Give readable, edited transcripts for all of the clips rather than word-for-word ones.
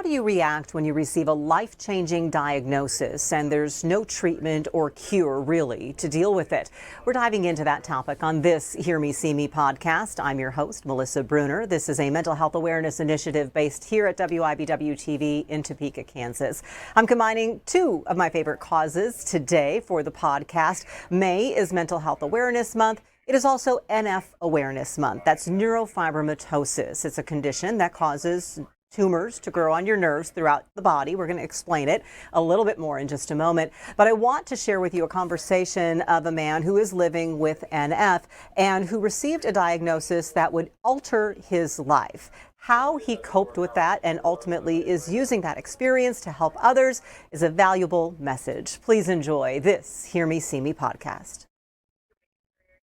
how do you react when you receive a life-changing diagnosis and there's no treatment or cure really to deal with it? We're diving into that topic on this Hear Me, See Me podcast. I'm your host, Melissa Bruner. This is a mental health awareness initiative based here at WIBW TV in Topeka, Kansas. I'm combining two of my favorite causes today for the podcast. May is Mental Health Awareness Month. It is also NF Awareness Month. That's neurofibromatosis. It's a condition that causes tumors to grow on your nerves throughout the body. We're going to explain it a little bit more in just a moment. But I want to share with you a conversation of a man who is living with NF and who received a diagnosis that would alter his life. How he coped with that and ultimately is using that experience to help others is a valuable message. Please enjoy this Hear Me, See Me podcast.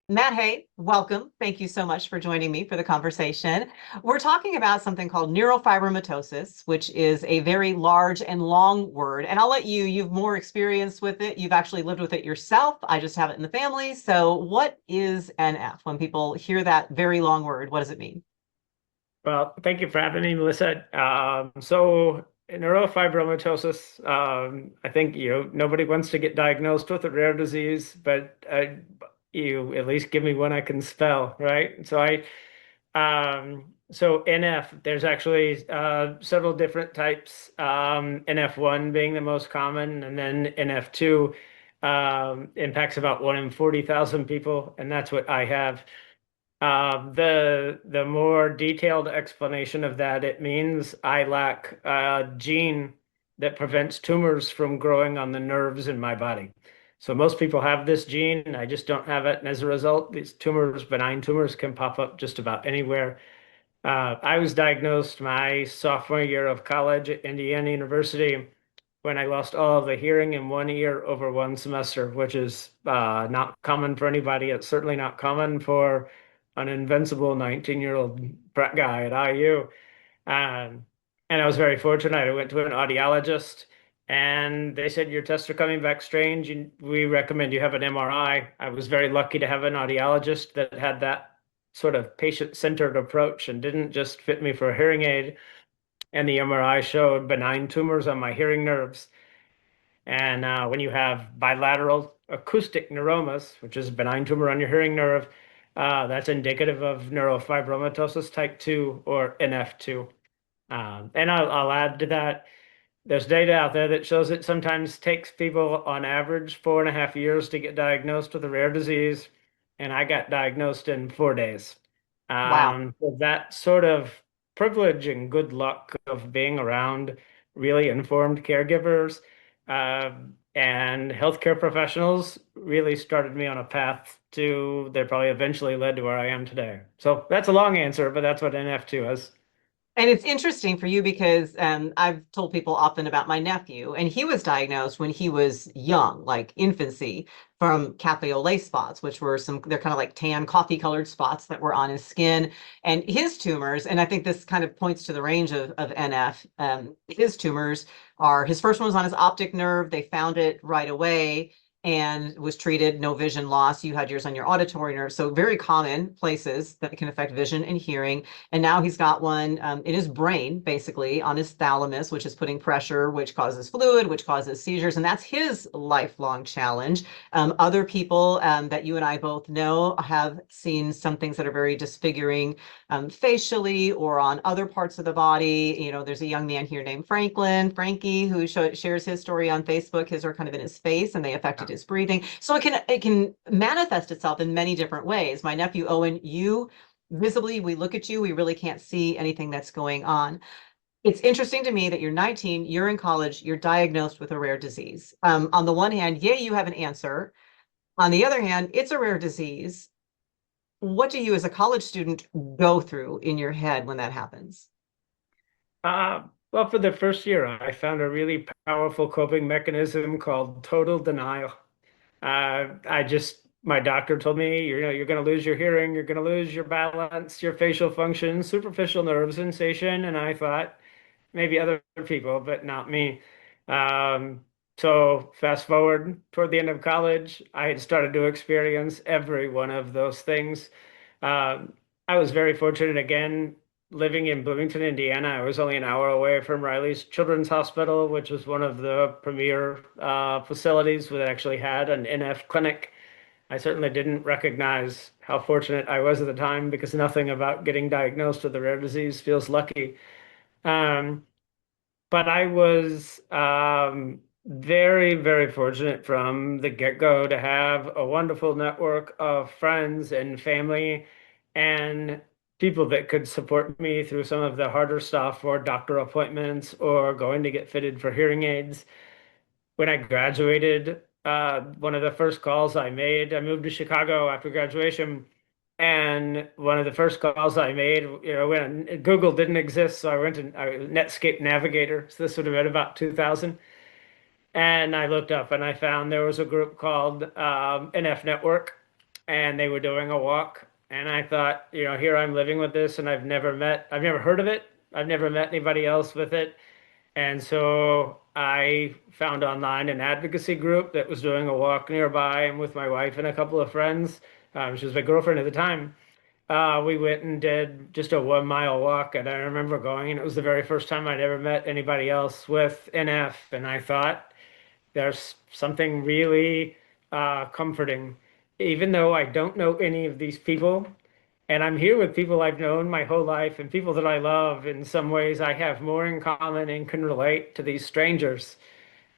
Matt, hey, welcome. Thank you so much for joining me for the conversation. We're talking about something called neurofibromatosis, which is a very large and long word. And I'll let you've more experience with it. You've actually lived with it yourself. I just have it in the family. So what is NF? When people hear that very long word, what does it mean? Well, thank you for having me, Melissa. So neurofibromatosis, I think, nobody wants to get diagnosed with a rare disease, but you at least give me one I can spell, right? So NF, there's actually several different types, NF1 being the most common, and then NF2 impacts about 1 in 40,000 people, and that's what I have. The more detailed explanation of that, it means I lack a gene that prevents tumors from growing on the nerves in my body. So most people have this gene, I just don't have it. And as a result, these tumors, benign tumors, can pop up just about anywhere. I was diagnosed my sophomore year of college at Indiana University when I lost all of the hearing in one ear over one semester, which is not common for anybody. It's certainly not common for an invincible 19-year-old guy at IU. And I was very fortunate. I went to an audiologist and they said, your tests are coming back strange. And we recommend you have an MRI. I was very lucky to have an audiologist that had that sort of patient-centered approach and didn't just fit me for a hearing aid. And the MRI showed benign tumors on my hearing nerves. And when you have bilateral acoustic neuromas, which is a benign tumor on your hearing nerve, that's indicative of neurofibromatosis type 2 or NF2. And I'll add to that, there's data out there that shows it sometimes takes people on average 4.5 years to get diagnosed with a rare disease. And I got diagnosed in 4 days. Wow. With that sort of privilege and good luck of being around really informed caregivers and healthcare professionals really started me on a path to that probably eventually led to where I am today. So that's a long answer, but that's what NF2 is. And it's interesting for you because I've told people often about my nephew, and he was diagnosed when he was young, like infancy, from cafe au lait spots, which were they're kind of like tan coffee colored spots that were on his skin. And his tumors, and I think this kind of points to the range of NF, his tumors his first one was on his optic nerve. They found it right away and was treated, no vision loss. You had yours on your auditory nerve. So very common places that can affect vision and hearing. And now he's got one in his brain, basically on his thalamus, which is putting pressure, which causes fluid, which causes seizures. And that's his lifelong challenge. Other people that you and I both know have seen some things that are very disfiguring facially or on other parts of the body. You know, there's a young man here named Frankie, who shares his story on Facebook. His are kind of in his face and they affected his breathing. So it can manifest itself in many different ways. My nephew Owen, you visibly, we look at you, we really can't see anything that's going on. It's interesting to me that you're 19, you're in college, you're diagnosed with a rare disease. On the one hand, you have an answer. On the other hand, it's a rare disease. What do you as a college student go through in your head when that happens? Well, for the first year, I found a really powerful coping mechanism called total denial. My doctor told me, you're going to lose your hearing, you're going to lose your balance, your facial function, superficial nerve sensation. And I thought maybe other people, but not me. So fast forward toward the end of college, I had started to experience every one of those things. I was very fortunate again. living in Bloomington, Indiana. I was only an hour away from Riley's Children's Hospital, which was one of the premier facilities that actually had an NF clinic. I certainly didn't recognize how fortunate I was at the time because nothing about getting diagnosed with a rare disease feels lucky. Um, but I was very, very fortunate from the get-go to have a wonderful network of friends and family and people that could support me through some of the harder stuff or doctor appointments or going to get fitted for hearing aids. When I graduated, one of the first calls I made, I moved to Chicago after graduation. And one of the first calls I made, when Google didn't exist, so I went to Netscape Navigator. So this would have been about 2000. And I looked up and I found there was a group called NF Network, and they were doing a walk. And I thought, here I'm living with this, and I've never heard of it. I've never met anybody else with it. And so I found online an advocacy group that was doing a walk nearby. And with my wife and a couple of friends, she was my girlfriend at the time. We went and did just a 1 mile walk. And I remember going, and it was the very first time I'd ever met anybody else with NF. And I thought, there's something really comforting, even though I don't know any of these people. And I'm here with people I've known my whole life and people that I love. In some ways, I have more in common and can relate to these strangers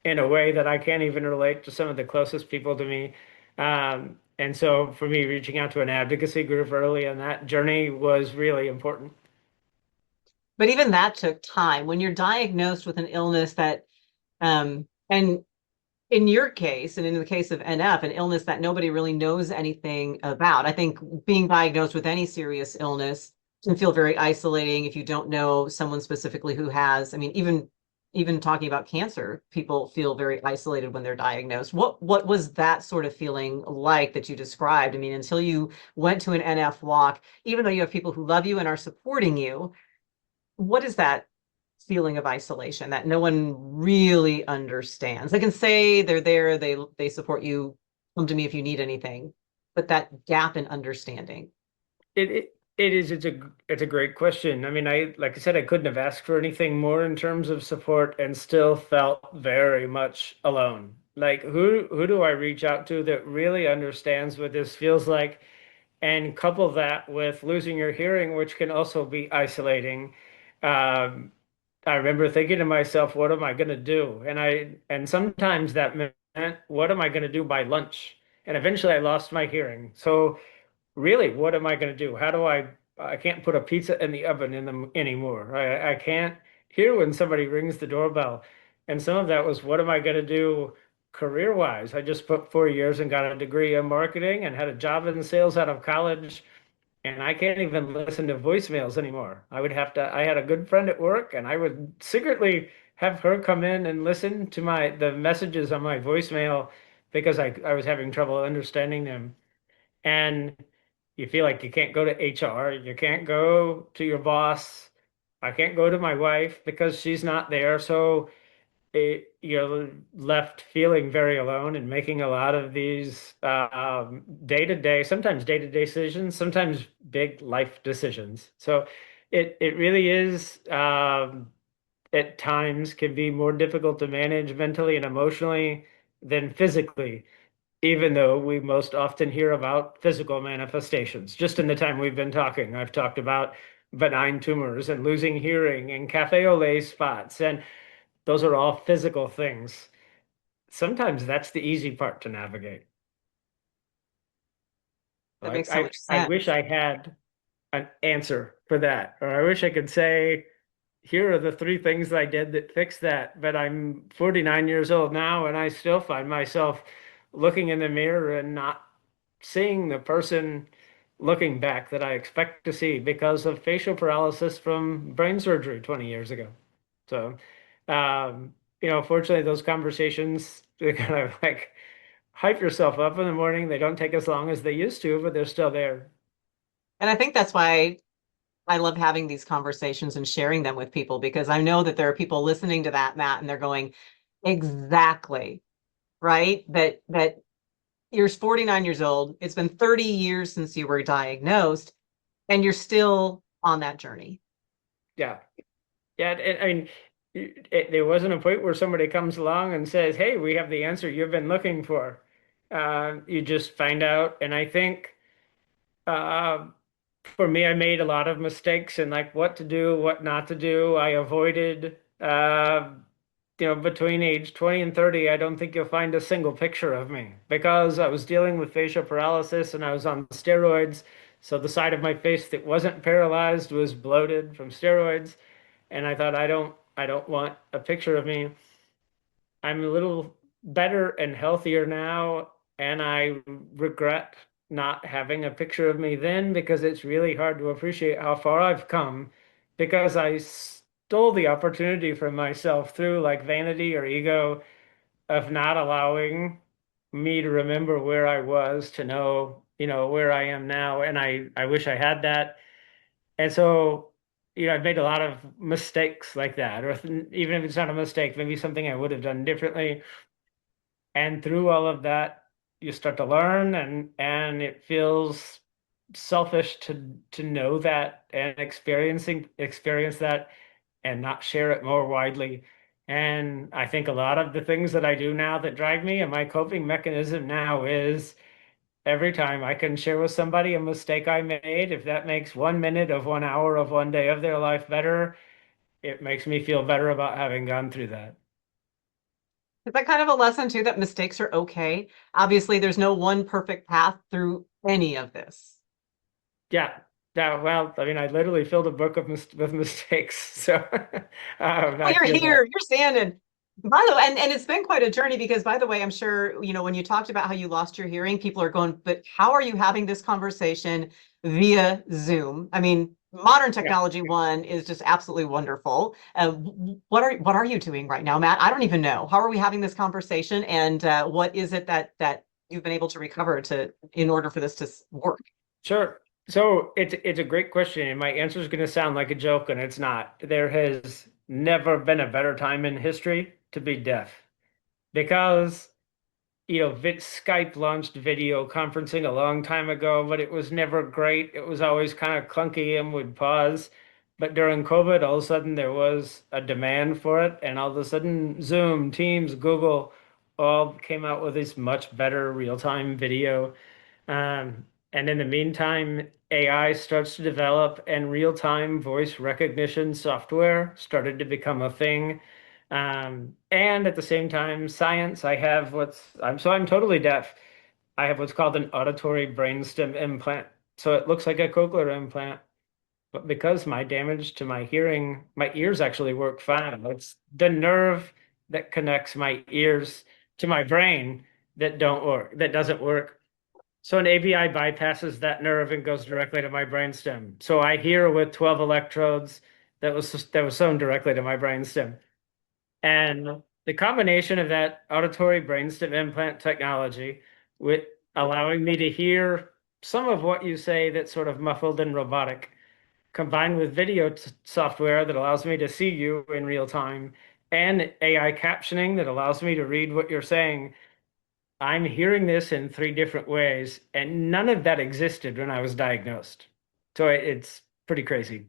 in a way that I can't even relate to some of the closest people to me. And so for me, reaching out to an advocacy group early in that journey was really important. But even that took time. When you're diagnosed with an illness that, and in your case, and in the case of NF, an illness that nobody really knows anything about. I think being diagnosed with any serious illness can feel very isolating if you don't know someone specifically who has. I mean, even talking about cancer, people feel very isolated when they're diagnosed. What was that sort of feeling like that you described? I mean, until you went to an NF walk, even though you have people who love you and are supporting you, what is that feeling of isolation that no one really understands? They can say they're there, they support you, come to me if you need anything, but that gap in understanding. It is, it's a great question. I mean, like I said, I couldn't have asked for anything more in terms of support and still felt very much alone. Like who do I reach out to that really understands what this feels like? And couple that with losing your hearing, which can also be isolating. Um, I remember thinking to myself, what am I going to do? And sometimes that meant, what am I going to do by lunch? And eventually I lost my hearing. So really, what am I going to do? I can't put a pizza in the oven in them anymore. I can't hear when somebody rings the doorbell. And some of that was, what am I going to do career-wise? I just put 4 years and got a degree in marketing and had a job in sales out of college. And I can't even listen to voicemails anymore. I had a good friend at work, and I would secretly have her come in and listen to the messages on my voicemail because I was having trouble understanding them. And you feel like you can't go to HR, you can't go to your boss. I can't go to my wife because she's not there. So you're left feeling very alone and making a lot of these day-to-day, sometimes day-to-day decisions, sometimes big life decisions. So it really is at times can be more difficult to manage mentally and emotionally than physically, even though we most often hear about physical manifestations. Just in the time we've been talking, I've talked about benign tumors and losing hearing and cafe au lait spots, and those are all physical things. Sometimes that's the easy part to navigate. That I, makes so I, much I sense. wish I had an answer for that, or I wish I could say, here are the 3 things I did that fixed that. But I'm 49 years old now, and I still find myself looking in the mirror and not seeing the person looking back that I expect to see because of facial paralysis from brain surgery 20 years ago. So, fortunately, those conversations, they kind of like hype yourself up in the morning. They don't take as long as they used to, but they're still there. And I think that's why I love having these conversations and sharing them with people, because I know that there are people listening to that, Matt, and they're going, exactly, right? That you're 49 years old. It's been 30 years since you were diagnosed, and you're still on that journey. Yeah. Yeah. I mean, there wasn't a point where somebody comes along and says, "Hey, we have the answer you've been looking for." You just find out. And I think uh, for me, I made a lot of mistakes in like what to do, what not to do. I avoided, between age 20 and 30, I don't think you'll find a single picture of me because I was dealing with facial paralysis and I was on steroids. So the side of my face that wasn't paralyzed was bloated from steroids. And I thought, I don't want a picture of me. I'm a little better and healthier now, and I regret not having a picture of me then because it's really hard to appreciate how far I've come because I stole the opportunity from myself through like vanity or ego of not allowing me to remember where I was to know, where I am now. And I wish I had that. And so, I've made a lot of mistakes like that, or even if it's not a mistake, maybe something I would have done differently. And through all of that, you start to learn, and it feels selfish to know that and experience that and not share it more widely. And I think a lot of the things that I do now that drive me and my coping mechanism now is every time I can share with somebody a mistake I made, if that makes 1 minute of 1 hour of one day of their life better, it makes me feel better about having gone through that. Is that kind of a lesson too, that mistakes are okay? Obviously, there's no one perfect path through any of this. Yeah. Yeah. Well, I mean, I literally filled a book with mistakes. So Well, I you're feel that. here, you're standing. By the way, and it's been quite a journey because, by the way, I'm sure, when you talked about how you lost your hearing, people are going, but how are you having this conversation via Zoom? I mean, modern Yeah. technology one is just absolutely wonderful. What are you doing right now, Matt? I don't even know. How are we having this conversation, and what is it that you've been able to recover to in order for this to work? Sure. So it's a great question, and my answer is going to sound like a joke, and it's not. There has never been a better time in history to be deaf because Skype launched video conferencing a long time ago, but it was never great. It was always kind of clunky and would pause. But during COVID, all of a sudden there was a demand for it, and all of a sudden Zoom, Teams, Google all came out with this much better real-time video. And in the meantime, AI starts to develop, and real-time voice recognition software started to become a thing. And at the same time, science, I have I'm totally deaf. I have what's called an auditory brainstem implant. So it looks like a cochlear implant, but because my damage to my hearing, my ears actually work fine. It's the nerve that connects my ears to my brain that doesn't work. So an ABI bypasses that nerve and goes directly to my brainstem. So I hear with 12 electrodes that was sewn directly to my brainstem. And the combination of that auditory brainstem implant technology with allowing me to hear some of what you say that's sort of muffled and robotic, combined with video software that allows me to see you in real time, and AI captioning that allows me to read what you're saying. I'm hearing this in three different ways, and none of that existed when I was diagnosed. So it's pretty crazy.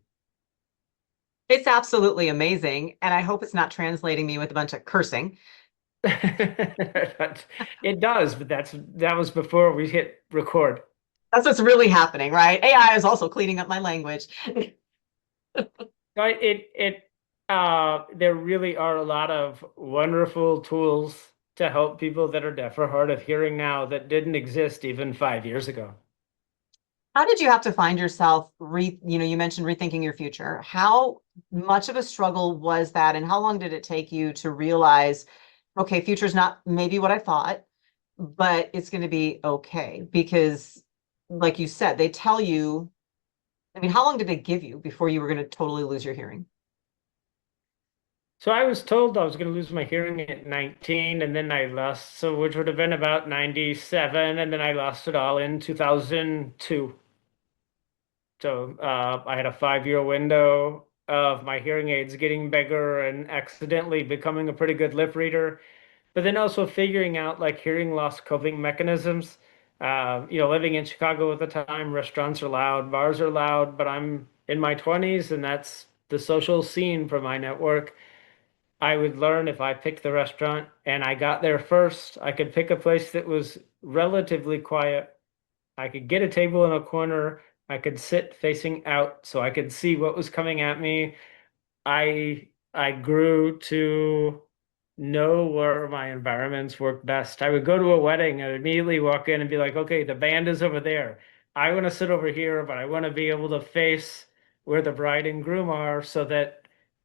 It's absolutely amazing, and I hope it's not translating me with a bunch of cursing. It does, but that was before we hit record. That's what's really happening, right? AI is also cleaning up my language. There really are a lot of wonderful tools to help people that are deaf or hard of hearing now that didn't exist even 5 years ago. How did you have to find yourself you mentioned rethinking your future. How much of a struggle was that, and how long did it take you to realize, okay, future's not maybe what I thought, but it's going to be okay? Because, like you said, they tell you, I mean, how long did they give you before you were going to totally lose your hearing? So I was told I was going to lose my hearing at 19, and then I lost, so which would have been about 97, and then I lost it all in 2002. So I had a 5-year window of my hearing aids getting bigger and accidentally becoming a pretty good lip reader, but then also figuring out like hearing loss coping mechanisms. Living in Chicago at the time, restaurants are loud, bars are loud, but I'm in my 20s, and that's the social scene for my network. I would learn if I picked the restaurant and I got there first, I could pick a place that was relatively quiet. I could get a table in a corner. I could sit facing out so I could see what was coming at me. I grew to know where my environments work best. I would go to a wedding and immediately walk in and be like, okay, the band is over there. I want to sit over here, but I want to be able to face where the bride and groom are so that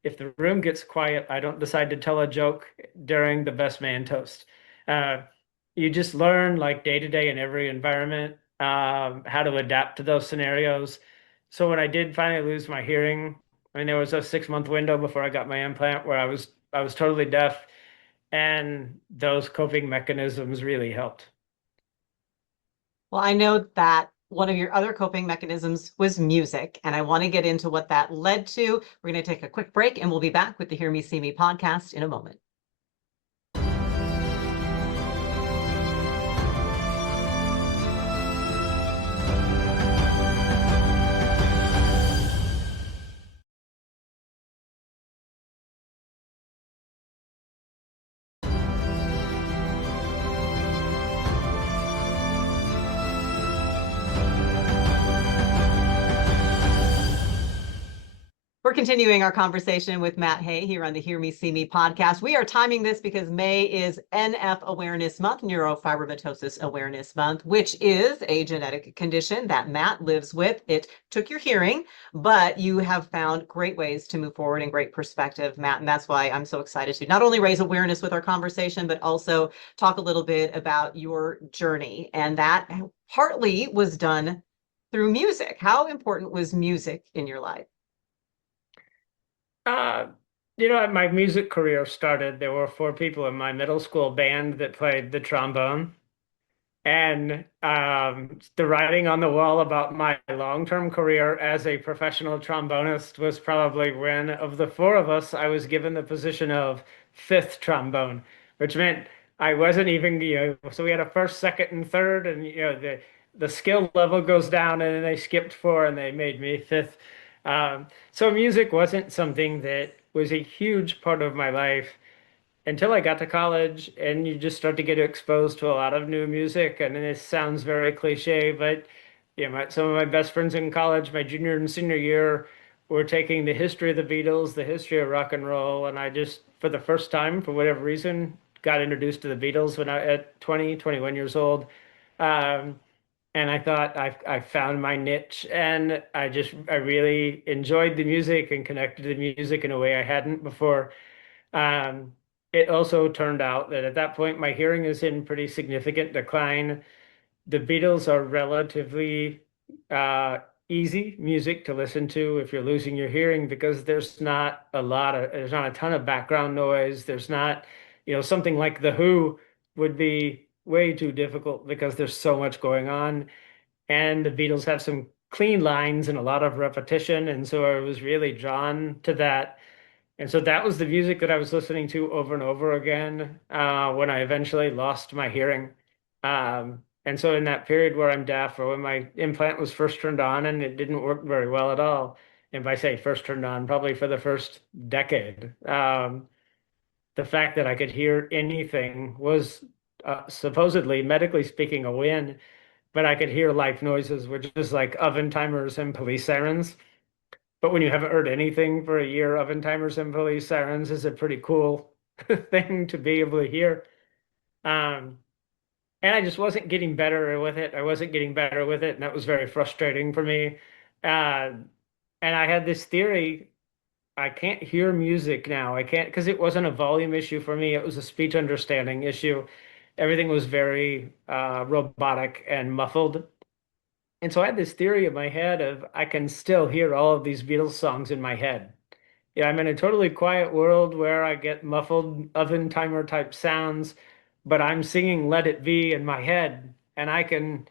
if the room gets quiet, I don't decide to tell a joke during the best man toast. Uh, you just learn like day to day in every environment, how to adapt to those scenarios. So when I did finally lose my hearing, I mean, there was a 6 month window before I got my implant where I was totally deaf, and those coping mechanisms really helped. Well, I know that one of your other coping mechanisms was music, and I want to get into what that led to. We're going to take a quick break, and we'll be back with the Hear Me, See Me podcast in a moment. We're continuing our conversation with Matt Hay here on the Hear Me, See Me podcast. We are timing this because May is NF Awareness Month, Neurofibromatosis Awareness Month, which is a genetic condition that Matt lives with. It took your hearing, but you have found great ways to move forward and great perspective, Matt. And that's why I'm so excited to not only raise awareness with our conversation, but also talk a little bit about your journey. And that partly was done through music. How important was music in your life? Uh, my music career started. There were four people in my middle school band that played the trombone. And the writing on the wall about my long-term career as a professional trombonist was probably when, of the four of us, I was given the position of fifth trombone, which meant I wasn't even, so we had a first, second, and third, and the skill level goes down, and then they skipped four and they made me fifth. So music wasn't something that was a huge part of my life until I got to college, and you just start to get exposed to a lot of new music. And this sounds very cliche, but some of my best friends in college, my junior and senior year, were taking the history of the Beatles, the history of rock and roll, and I just, for the first time, for whatever reason, got introduced to the Beatles when I at 20, 21 years old. Um, and I thought I found my niche, and I really enjoyed the music and connected to the music in a way I hadn't before. Um, it also turned out that at that point, my hearing is in pretty significant decline. The Beatles are relatively uh, easy music to listen to if you're losing your hearing because there's not a ton of background noise. There's not, something like The Who would be way too difficult because there's so much going on. And the Beatles have some clean lines and a lot of repetition. And so I was really drawn to that. And so that was the music that I was listening to over and over again when I eventually lost my hearing. And so in that period where I'm deaf, or when my implant was first turned on and it didn't work very well at all, and if I say first turned on, probably for the first decade, the fact that I could hear anything was supposedly, medically speaking, a win. But I could hear life noises, which is like oven timers and police sirens. But when you haven't heard anything for a year, oven timers and police sirens is a pretty cool thing to be able to hear. Um, and I just wasn't getting better with it. I wasn't getting better with it, and that was very frustrating for me. Uh, and I had this theory, I can't hear music now. I can't, because it wasn't a volume issue for me. It was a speech understanding issue. Everything was very robotic and muffled. And so I had this theory in my head of I can still hear all of these Beatles songs in my head. Yeah, I'm in a totally quiet world where I get muffled oven timer type sounds, but I'm singing Let It Be in my head, and I can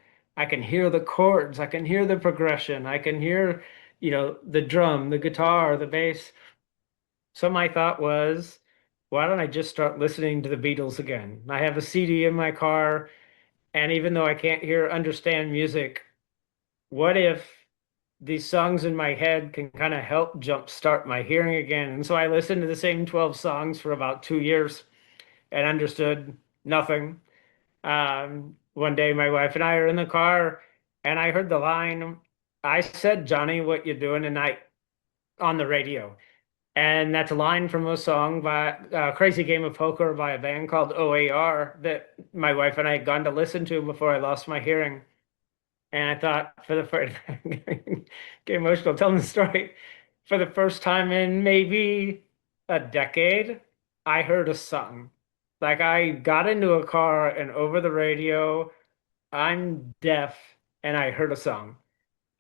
hear the chords, I can hear the progression, I can hear, the drum, the guitar, the bass. So my thought was, why don't I just start listening to the Beatles again? I have a CD in my car, and even though I can't understand music, what if these songs in my head can kind of help jumpstart my hearing again. And so I listened to the same 12 songs for about 2 years and understood nothing. One day, my wife and I are in the car, and I heard the line, "I said, Johnny, what you doing tonight?" on the radio. And that's a line from a song by Crazy Game of Poker by a band called OAR that my wife and I had gone to listen to before I lost my hearing. And I thought for the first get emotional telling the story. For the first time in maybe a decade, I heard a song. Like I got into a car and over the radio, I'm deaf and I heard a song.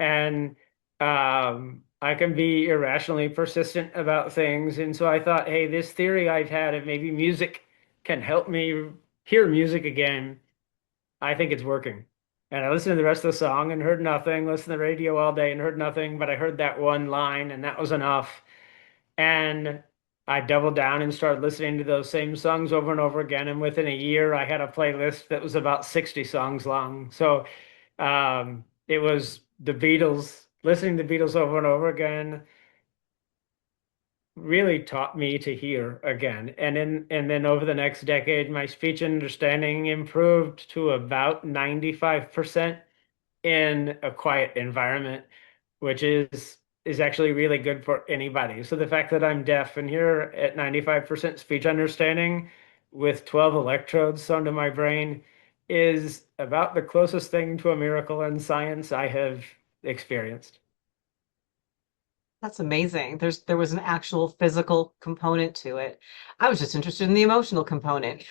And I can be irrationally persistent about things. And so I thought, hey, this theory I've had of maybe music can help me hear music again. I think it's working. And I listened to the rest of the song and heard nothing, listened to the radio all day and heard nothing, but I heard that one line and that was enough. And I doubled down and started listening to those same songs over and over again. And within a year, I had a playlist that was about 60 songs long. So it was the Beatles, listening to the Beatles over and over again really taught me to hear again. And then over the next decade, my speech understanding improved to about 95% in a quiet environment, which is actually really good for anybody. So the fact that I'm deaf and here at 95% speech understanding with 12 electrodes sewn to my brain is about the closest thing to a miracle in science I have experienced. That's amazing. There was an actual physical component to it. I was just interested in the emotional component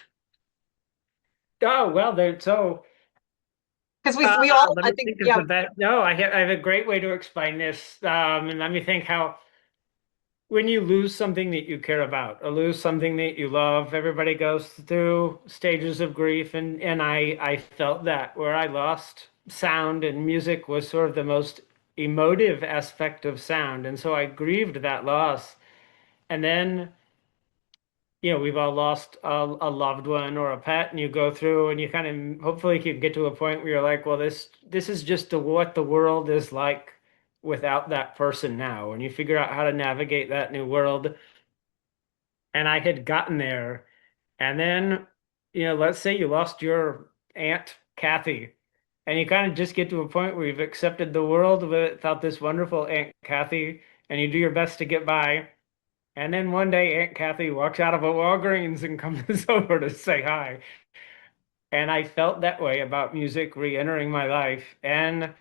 Oh, well, there, so because we all, let I me think, think of yeah. the best. No, I have a great way to explain this. And let me think how when you lose something that you care about or lose something that you love, everybody goes through stages of grief, and I felt that where I lost sound and music was sort of the most emotive aspect of sound, and so I grieved that loss. And then we've all lost a loved one or a pet, and you go through and you kind of hopefully you get to a point where you're like, well, this is just what the world is like without that person now, and you figure out how to navigate that new world. And I had gotten there, and then let's say you lost your aunt Kathy, and you kind of just get to a point where you've accepted the world without this wonderful Aunt Kathy, and you do your best to get by. And then one day Aunt Kathy walks out of a Walgreens and comes over to say hi. And I felt that way about music re-entering my life. And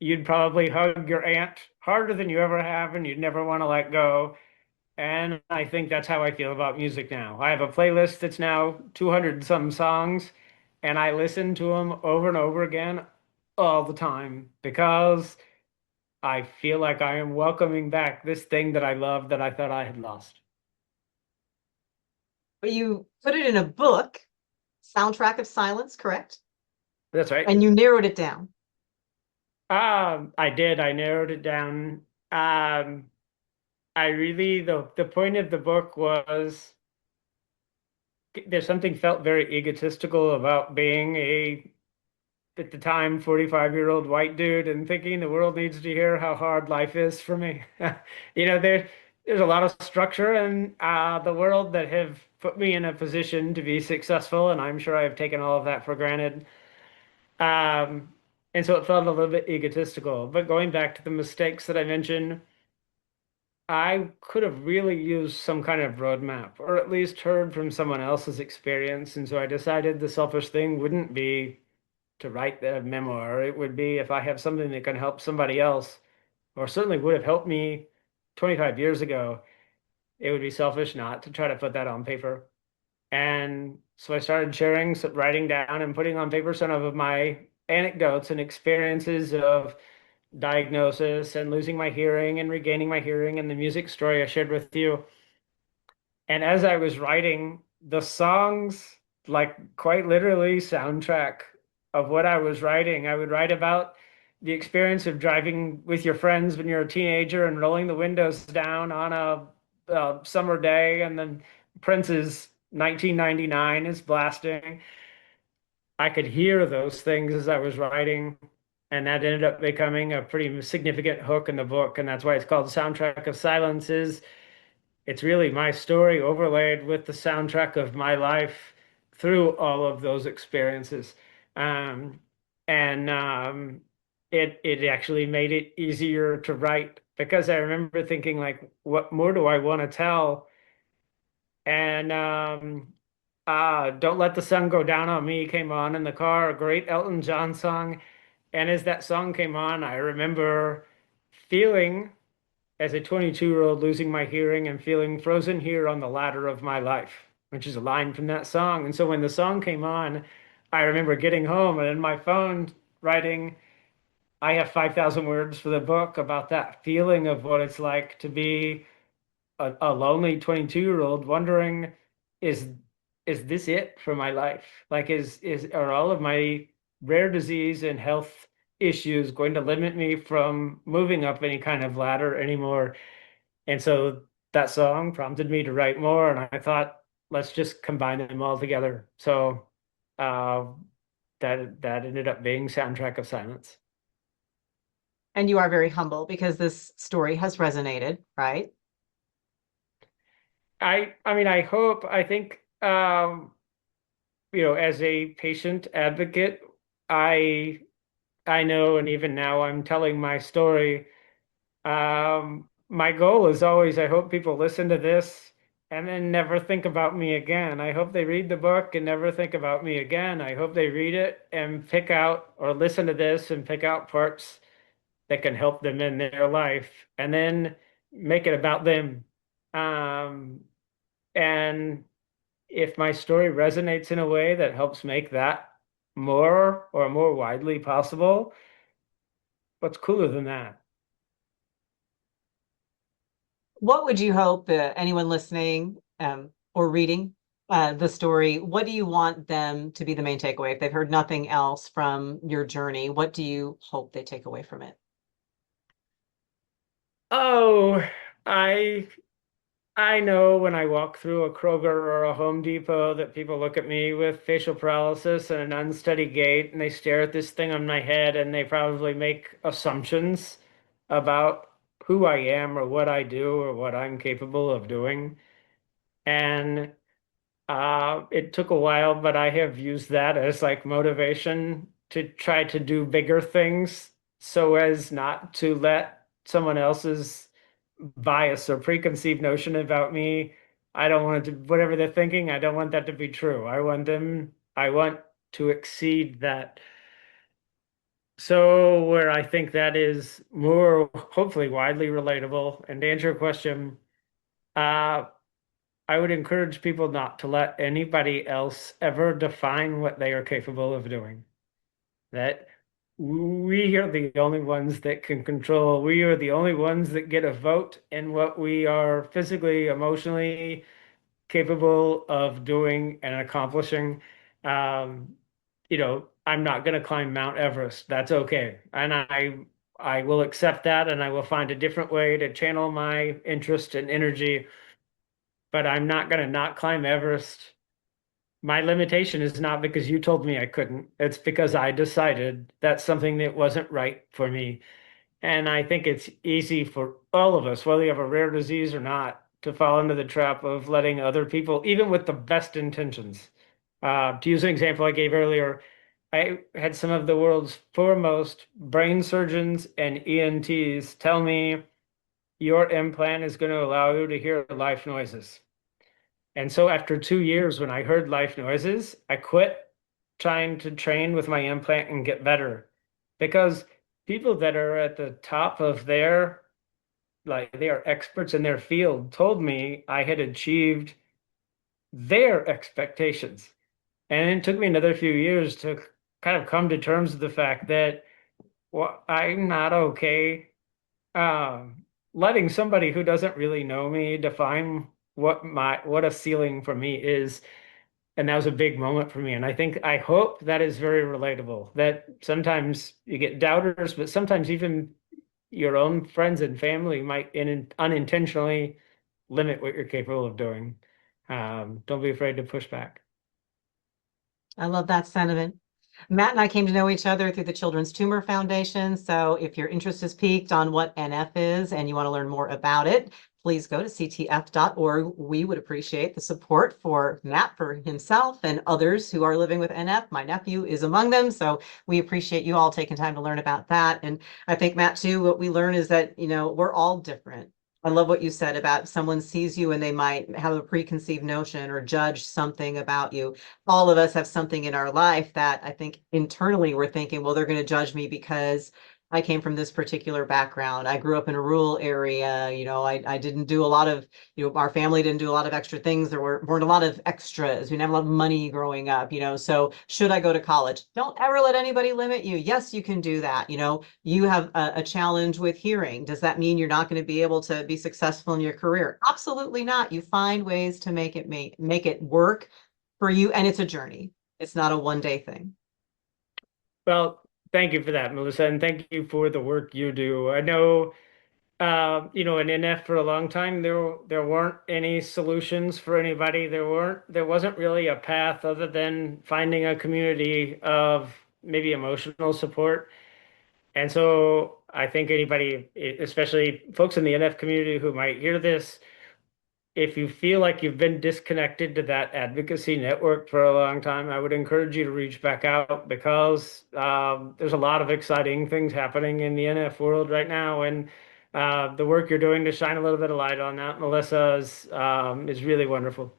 you'd probably hug your aunt harder than you ever have, and you'd never want to let go. And I think that's how I feel about music now. I have a playlist that's now 200 some songs, and I listen to them over and over again all the time because I feel like I am welcoming back this thing that I love that I thought I had lost. But you put it in a book, Soundtrack of Silence, correct? That's right. And you narrowed it down. I did. I narrowed it down. I really the point of the book was there's something felt very egotistical about being a at the time 45-year-old white dude and thinking the world needs to hear how hard life is for me. There's a lot of structure in the world that have put me in a position to be successful, and I'm sure I've taken all of that for granted. Um, and so it felt a little bit egotistical. But going back to the mistakes that I mentioned, I could have really used some kind of roadmap or at least heard from someone else's experience. And so I decided the selfish thing wouldn't be to write the memoir. It would be if I have something that can help somebody else, or certainly would have helped me 25 years ago, it would be selfish not to try to put that on paper. And so I started sharing, writing down and putting on paper some of my anecdotes and experiences of diagnosis and losing my hearing and regaining my hearing and the music story I shared with you. And as I was writing the songs, like quite literally soundtrack of what I was writing, I would write about the experience of driving with your friends when you're a teenager and rolling the windows down on a summer day, and then Prince's 1999 is blasting. I could hear those things as I was writing, And that ended up becoming a pretty significant hook in the book. And that's why it's called Soundtrack of Silence. It's really my story overlaid with the soundtrack of my life through all of those experiences. Um, and it actually made it easier to write because I remember thinking like, what more do I want to tell? And Don't Let the Sun Go Down on Me came on in the car, a great Elton John song. And as that song came on, I remember feeling as a 22-year-old losing my hearing and feeling frozen here on the ladder of my life, which is a line from that song. And so when the song came on, I remember getting home and in my phone writing, I have 5,000 words for the book about that feeling of what it's like to be a lonely 22-year-old wondering, is is this it for my life? Like is are all of my rare disease and health issues going to limit me from moving up any kind of ladder anymore? And so that song prompted me to write more, and I thought, let's just combine them all together. So uh, that ended up being Soundtrack of Silence. And you are very humble because this story has resonated, right? I mean, I think as a patient advocate, I I know, and even now I'm telling my story. My goal is always, I hope people listen to this and then never think about me again. I hope they read the book and never think about me again. I hope they read it and pick out or listen to this and pick out parts that can help them in their life and then make it about them. Um, and if my story resonates in a way that helps make that more widely possible, what's cooler than that? What would you hope anyone listening or reading the story, what do you want them to be the main takeaway? If they've heard nothing else from your journey, what do you hope they take away from it? Oh, I I know when I walk through a Kroger or a Home Depot that people look at me with facial paralysis and an unsteady gait, and they stare at this thing on my head, and they probably make assumptions about who I am or what I do or what I'm capable of doing. And it took a while, but I have used that as like motivation to try to do bigger things so as not to let someone else's bias or preconceived notion about me. I don't want it to, whatever they're thinking, I don't want that to be true. I want to exceed that. So where I think that is more hopefully widely relatable, and to answer your question, uh, I would encourage people not to let anybody else ever define what they are capable of doing. That we are the only ones that can control, we are the only ones that get a vote in what we are physically, emotionally capable of doing and accomplishing. Um, I'm not going to climb Mount Everest. That's okay. And I will accept that and I will find a different way to channel my interest and energy, but I'm not going to not climb Everest. My limitation is not because you told me I couldn't. It's because I decided that's something that wasn't right for me. And I think it's easy for all of us, whether you have a rare disease or not, to fall into the trap of letting other people, even with the best intentions. To use an example I gave earlier, I had some of the world's foremost brain surgeons and ENTs tell me your implant is going to allow you to hear life noises. And so after 2 years, when I heard life noises, I quit trying to train with my implant and get better because people that are at the top of their, like they are experts in their field, told me I had achieved their expectations. And it took me another few years to kind of come to terms with the fact that, well, I'm not okay um, letting somebody who doesn't really know me define what a ceiling for me is. And that was a big moment for me. And I hope that is very relatable, that sometimes you get doubters, but sometimes even your own friends and family might unintentionally limit what you're capable of doing. Don't be afraid to push back. I love that sentiment. Matt and I came to know each other through the Children's Tumor Foundation. So if your interest is piqued on what NF is and you want to learn more about it, please go to ctf.org. We would appreciate the support for Matt, for himself, and others who are living with NF. My nephew is among them. So we appreciate you all taking time to learn about that. And I think, Matt, too, what we learn is that, we're all different. I love what you said about someone sees you and they might have a preconceived notion or judge something about you. All of us have something in our life that I think internally we're thinking, well, they're going to judge me because I came from this particular background. I grew up in a rural area. I didn't do a lot of, our family didn't do a lot of extra things. There weren't a lot of extras. We didn't have a lot of money growing up, so should I go to college? Don't ever let anybody limit you. Yes, you can do that. You have a challenge with hearing. Does that mean you're not going to be able to be successful in your career? Absolutely not. You find ways to make it work for you, and it's a journey. It's not a one-day thing. Well, thank you for that, Melissa, and thank you for the work you do. I know, in NF for a long time, there weren't any solutions for anybody. There wasn't really a path other than finding a community of maybe emotional support. And so I think anybody, especially folks in the NF community who might hear this, if you feel like you've been disconnected to that advocacy network for a long time, I would encourage you to reach back out, because there's a lot of exciting things happening in the NF world right now. And the work you're doing to shine a little bit of light on that, Melissa, is really wonderful.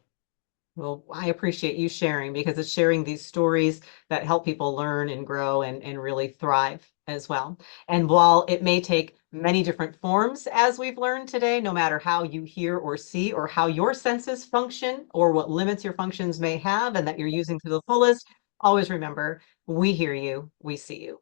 Well, I appreciate you sharing, because it's sharing these stories that help people learn and grow and really thrive as well. And while it may take many different forms, as we've learned today, no matter how you hear or see or how your senses function or what limits your functions may have and that you're using to the fullest, always remember, we hear you, we see you.